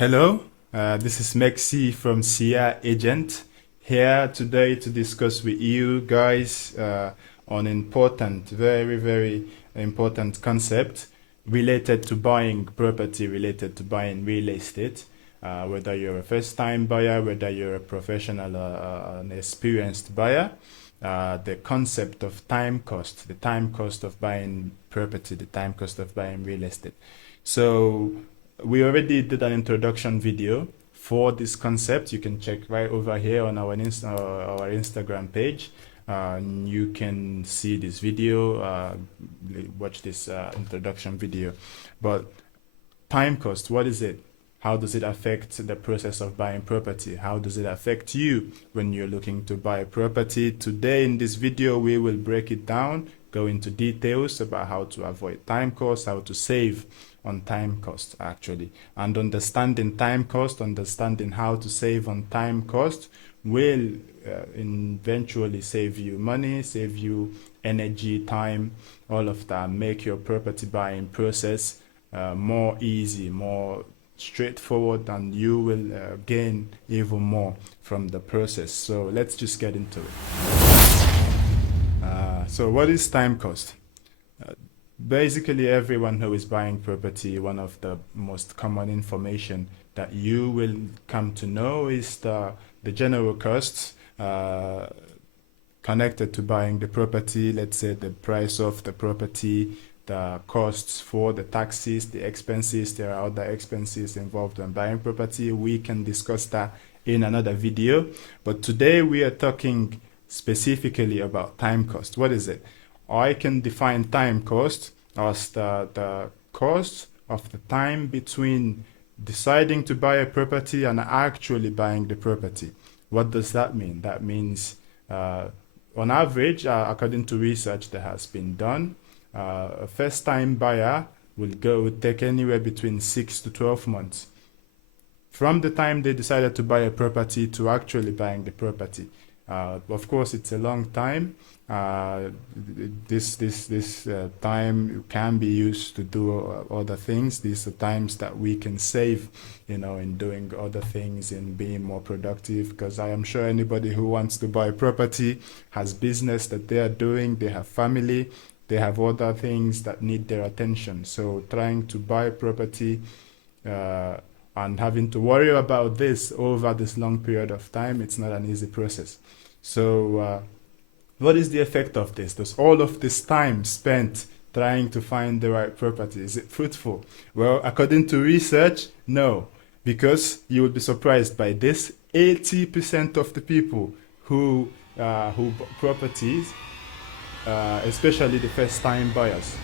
Hello, this is Mexi from SIA Agent here today to discuss with you guys on important, very important concept related to buying property, related to buying real estate. Whether you're a first-time buyer, whether you're a professional or an experienced buyer, the concept of time cost, the time cost of buying property, the time cost of buying real estate. So we already did an introduction video for this concept. You can check right over here on our Instagram page. You can see this video, watch this introduction video. But time cost, what is it? How does it affect the process of buying property? How does it affect you when you're looking to buy property? Today in this video, we will break it down, go into details about how to avoid time cost, how to save on time cost actually. And understanding time cost, understanding how to save on time cost will eventually save you money, save you energy, time, all of that, make your property buying process more easy, more straightforward, and you will gain even more from the process. So let's just get into it. So what is time cost? Basically, everyone who is buying property, one of the most common information that you will come to know is the general costs connected to buying the property. Let's say the price of the property, the costs for the taxes, the expenses. There are other expenses involved when buying property. We can discuss that in another video. But today we are talking specifically about time cost. What is it? I can define time cost as the cost of the time between deciding to buy a property and actually buying the property. What does that mean? That means on average, according to research that has been done, a first-time buyer would take anywhere between 6 to 12 months from the time they decided to buy a property to actually buying the property. Of course, it's a long time. This time can be used to do other things. These are times that we can save, in doing other things and being more productive. Because I am sure anybody who wants to buy property has business that they are doing. They have family. They have other things that need their attention. So trying to buy property and having to worry about this over this long period of time, it's not an easy process. So what is the effect of this? Does all of this time spent trying to find the right property, is it fruitful? Well, according to research, no, because you would be surprised by this. 80% of the people who bought properties, especially the first-time buyers,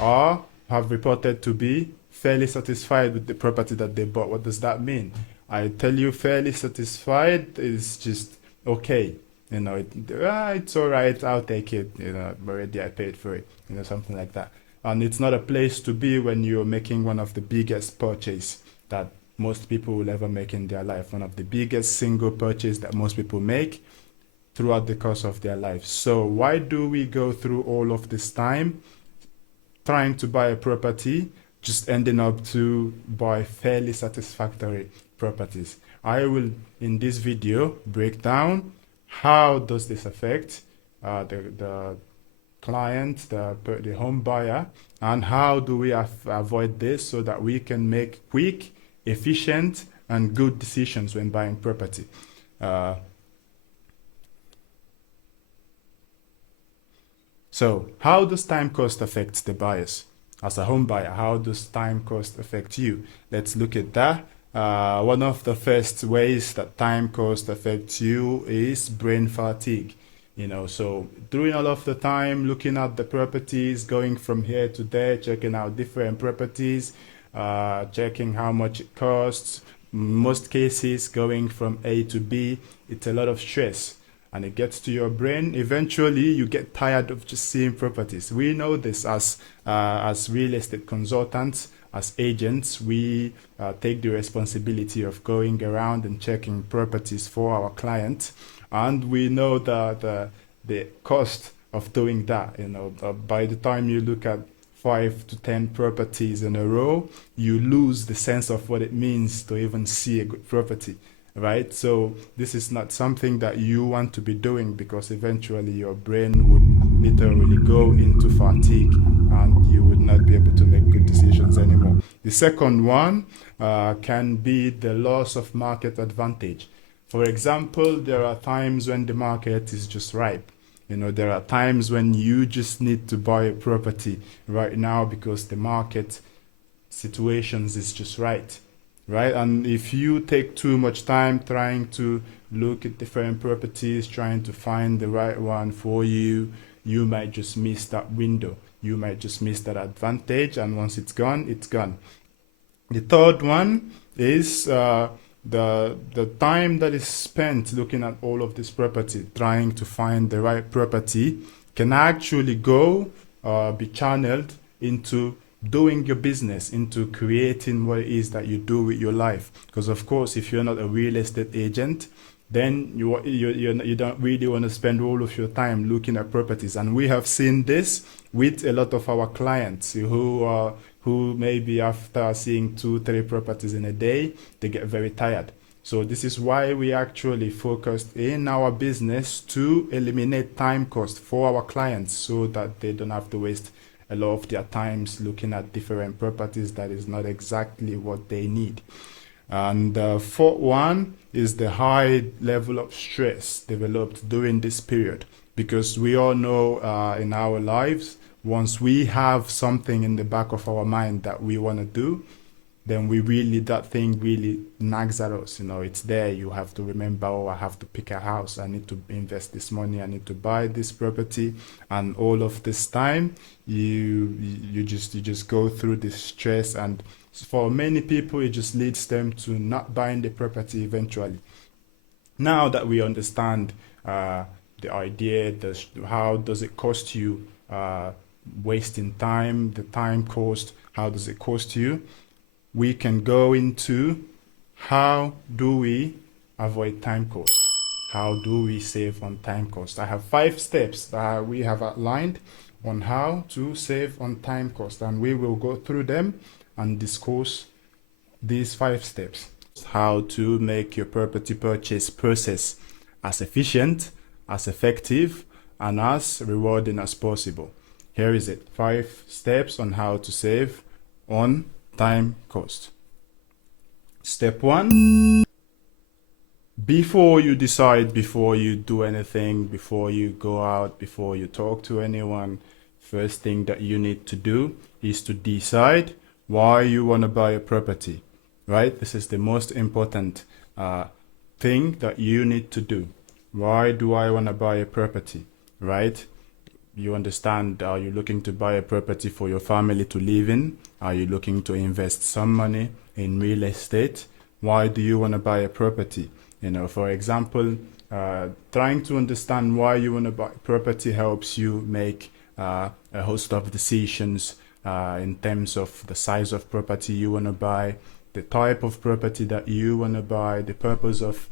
have reported to be fairly satisfied with the property that they bought. What does that mean? I tell you, fairly satisfied is just okay. It's all right, I'll take it, already I paid for it, something like that. And it's not a place to be when you're making one of the biggest purchase that most people will ever make in their life, one of the biggest single purchase that most people make throughout the course of their life. So why do we go through all of this time trying to buy a property, just ending up to buy fairly satisfactory properties? I will, in this video, break down how does this affect the client, the home buyer, and how do we avoid this so that we can make quick, efficient, and good decisions when buying property. So how does time cost affect the buyers? As a home buyer, how does time cost affect you? Let's look at that. One of the first ways that time cost affects you is brain fatigue. So during all of the time looking at the properties, going from here to there, checking out different properties, checking how much it costs, most cases going from A to B, it's a lot of stress. And it gets to your brain. Eventually, you get tired of just seeing properties. We know this as real estate consultants, as agents. We take the responsibility of going around and checking properties for our clients, and we know the cost of doing that. By the time you look at 5 to 10 properties in a row, you lose the sense of what it means to even see a good property, right? So this is not something that you want to be doing, because eventually your brain would literally go into fatigue and you would not be able to make good decisions anymore. The second one can be the loss of market advantage. For example, there are times when the market is just ripe. There are times when you just need to buy a property right now because the market situations is just right? And if you take too much time trying to look at different properties, trying to find the right one for you, you might just miss that window. You might just miss that advantage, and once it's gone, it's gone. The third one is the time that is spent looking at all of this property, trying to find the right property, can actually go be channeled into doing your business, into creating what it is that you do with your life. Because of course, if you're not a real estate agent, then you don't really want to spend all of your time looking at properties. And we have seen this with a lot of our clients who maybe after seeing 2-3 properties in a day, they get very tired. So this is why we actually focused in our business to eliminate time cost for our clients, so that they don't have to waste a lot of their times looking at different properties that is not exactly what they need. And the fourth one is the high level of stress developed during this period, because we all know in our lives, once we have something in the back of our mind that we want to do, then that thing really nags at us. It's there. You have to remember, oh, I have to pick a house. I need to invest this money. I need to buy this property. And all of this time, you just go through this stress. And for many people, it just leads them to not buying the property eventually. Now that we understand the idea, how does it cost you wasting time, the time cost, how does it cost you? We can go into how do we avoid time cost? How do we save on time cost? I have 5 steps that we have outlined on how to save on time cost, and we will go through them and discuss these 5 steps. How to make your property purchase process as efficient, as effective, and as rewarding as possible. Here is it. 5 steps on how to save on time cost. Step 1, before you decide, before you do anything, before you go out, before you talk to anyone, first thing that you need to do is to decide why you want to buy a property, right? This is the most important thing that you need to do. Why do I want to buy a property, right? You understand, are you looking to buy a property for your family to live in? Are you looking to invest some money in real estate? Why do you want to buy a property? For example, trying to understand why you want to buy property helps you make a host of decisions in terms of the size of property you want to buy, the type of property that you want to buy, the purpose of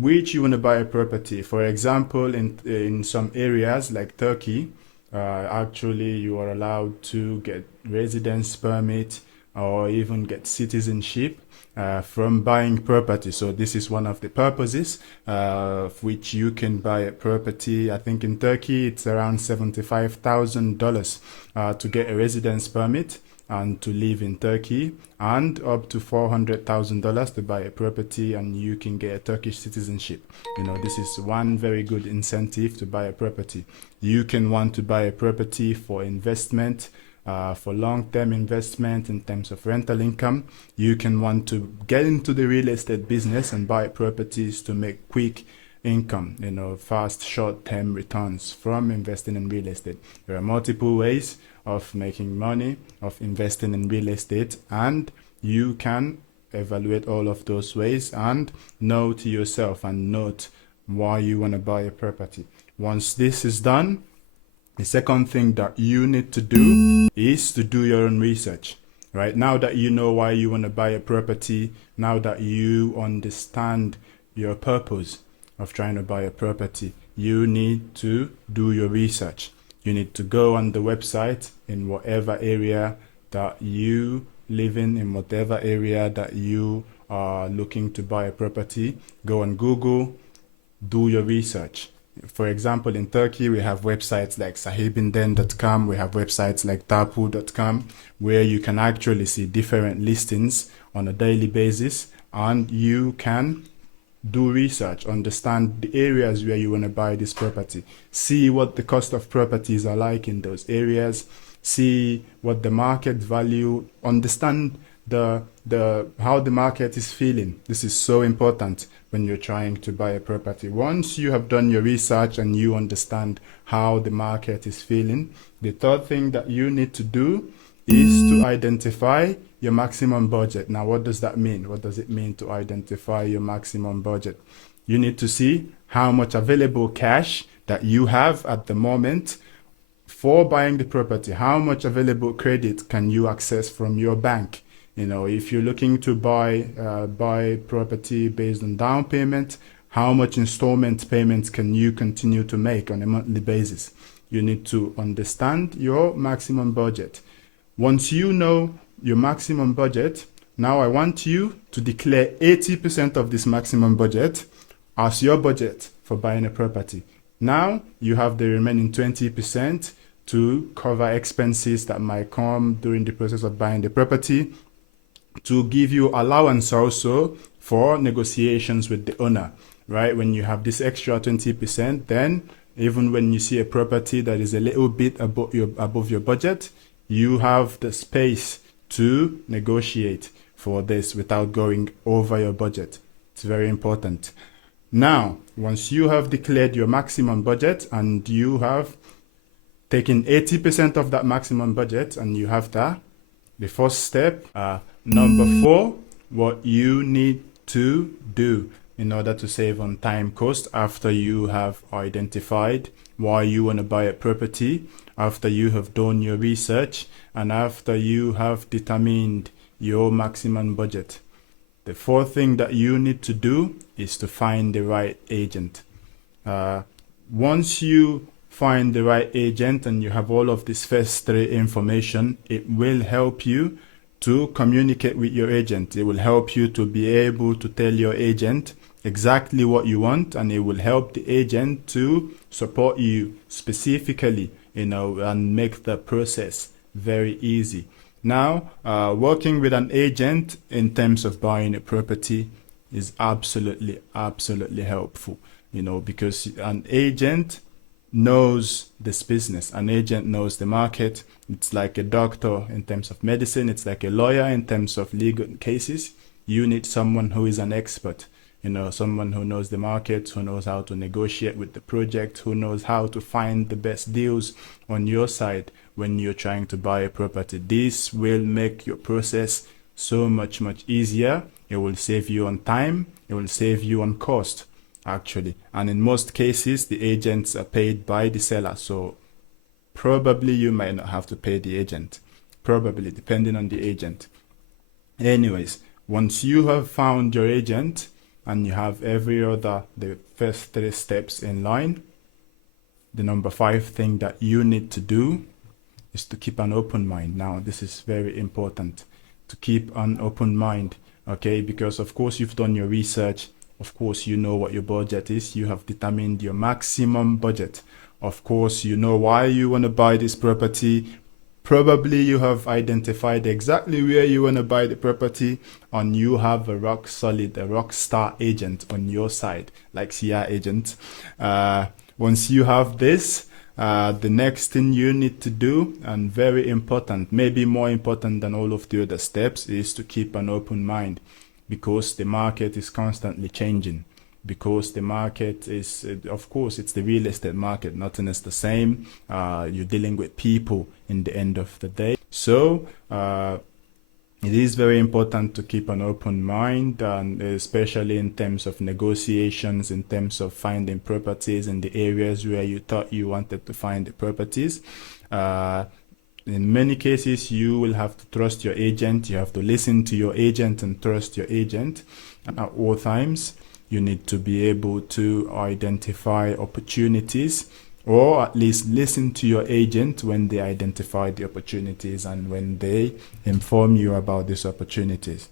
which you want to buy a property. For example, in some areas like Turkey, actually you are allowed to get residence permit or even get citizenship from buying property. So this is one of the purposes of which you can buy a property. I think in Turkey it's around $75,000 to get a residence permit and to live in Turkey, and up to $400,000 to buy a property and you can get a Turkish citizenship. This is one very good incentive to buy a property. You can want to buy a property for investment, for long-term investment in terms of rental income. You can want to get into the real estate business and buy properties to make quick income, fast short-term returns from investing in real estate. There are multiple ways of making money, of investing in real estate, and you can evaluate all of those ways and know to yourself and note why you want to buy a property. Once this is done, the second thing that you need to do is to do your own research. Right now that you know why you want to buy a property, now that you understand your purpose of trying to buy a property, you need to do your research. You need to go on the website in whatever area that you live in whatever area that you are looking to buy a property. Go on Google, do your research. For example, in Turkey, we have websites like sahibinden.com, we have websites like tapu.com, where you can actually see different listings on a daily basis, and you can do research, understand the areas where you want to buy this property, see what the cost of properties are like in those areas, see what the market value, understand the how the market is feeling. This is so important when you're trying to buy a property. Once you have done your research and you understand how the market is feeling, the third thing that you need to do is to identify your maximum budget. Now, what does that mean? What does it mean to identify your maximum budget? You need to see how much available cash that you have at the moment for buying the property. How much available credit can you access from your bank? You know, if you're looking to buy property based on down payment, how much installment payments can you continue to make on a monthly basis? You need to understand your maximum budget. Once you know your maximum budget, now I want you to declare 80% of this maximum budget as your budget for buying a property. Now you have the remaining 20% to cover expenses that might come during the process of buying the property, to give you allowance also for negotiations with the owner, right? When you have this extra 20%, then even when you see a property that is a little bit above your budget, you have the space to negotiate for this without going over your budget. It's very important. Now, once you have declared your maximum budget and you have taken 80% of that maximum budget and you have that, the first step, number 4, what you need to do in order to save on time cost after you have identified why you want to buy a property, after you have done your research, and after you have determined your maximum budget. The fourth thing that you need to do is to find the right agent. Once you find the right agent and you have all of this first 3 information, it will help you to communicate with your agent. It will help you to be able to tell your agent exactly what you want, and it will help the agent to support you specifically, you know, and make the process very easy. Now, working with an agent in terms of buying a property is absolutely helpful, you know, because an agent knows this business. An agent knows the market. It's like a doctor in terms of medicine. It's like a lawyer in terms of legal cases. You need someone who is an expert, you know, someone who knows the market, who knows how to negotiate with the project, who knows how to find the best deals on your side when you're trying to buy a property. This will make your process so much easier. It will save you on time. It will save you on cost, actually. And in most cases, the agents are paid by the seller. So probably you might not have to pay the agent, probably, depending on the agent. Anyways, once you have found your agent and you have the first 3 steps in line, the number 5 thing that you need to do is to keep an open mind. Now, this is very important, to keep an open mind, okay? Because of course you've done your research. Of course, you know what your budget is. You have determined your maximum budget. Of course, you know why you want to buy this property. Probably you have identified exactly where you want to buy the property, and you have a rock solid, a rock star agent on your side, like CR agent. Once you have this, the next thing you need to do, and very important, maybe more important than all of the other steps, is to keep an open mind, because the market is constantly changing. Because the market is, of course, it's the real estate market. Nothing is the same. You're dealing with people in the end of the day. So it is very important to keep an open mind, and especially in terms of negotiations, in terms of finding properties in the areas where you thought you wanted to find the properties. In many cases, you will have to trust your agent. You have to listen to your agent and trust your agent. And at all times, you need to be able to identify opportunities or at least listen to your agent when they identify the opportunities and when they inform you about these opportunities.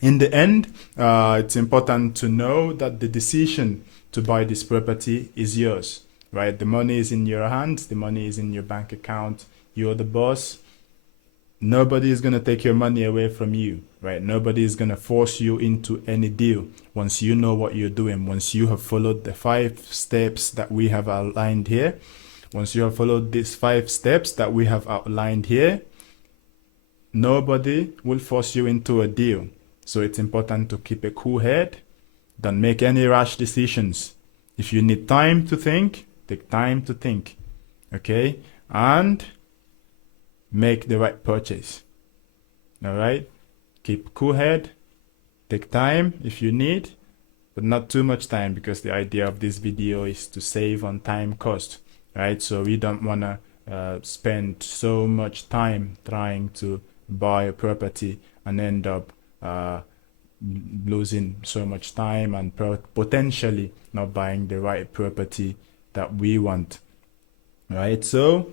In the end, it's important to know that the decision to buy this property is yours, right? The money is in your hands, the money is in your bank account, you're the boss. Nobody is going to take your money away from you, right? Nobody is going to force you into any deal once you know what you're doing, once you have followed the 5 steps that we have outlined here. Once you have followed these 5 steps that we have outlined here, nobody will force you into a deal. So it's important to keep a cool head. Don't make any rash decisions. If you need time to think, take time to think, okay? And make the right purchase. All right? Keep cool head. Take time if you need, but not too much time, because the idea of this video is to save on time cost, right? So we don't want to spend so much time trying to buy a property and end up losing so much time and potentially not buying the right property that we want. Right, so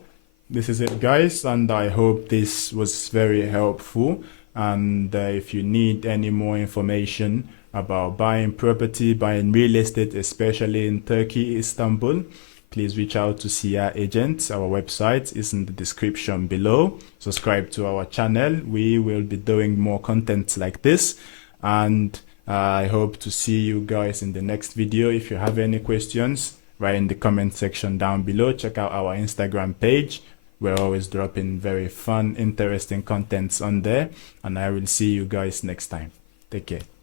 this is it, guys, and I hope this was very helpful. And if you need any more information about buying property, buying real estate, especially in Turkey, Istanbul, please reach out to Sia Agents. Our website is in the description below. Subscribe to our channel. We will be doing more content like this, and I hope to see you guys in the next video. If you have any questions, write in the comment section down below. Check out our Instagram page. We're always dropping very fun, interesting contents on there, and I will see you guys next time. Take care.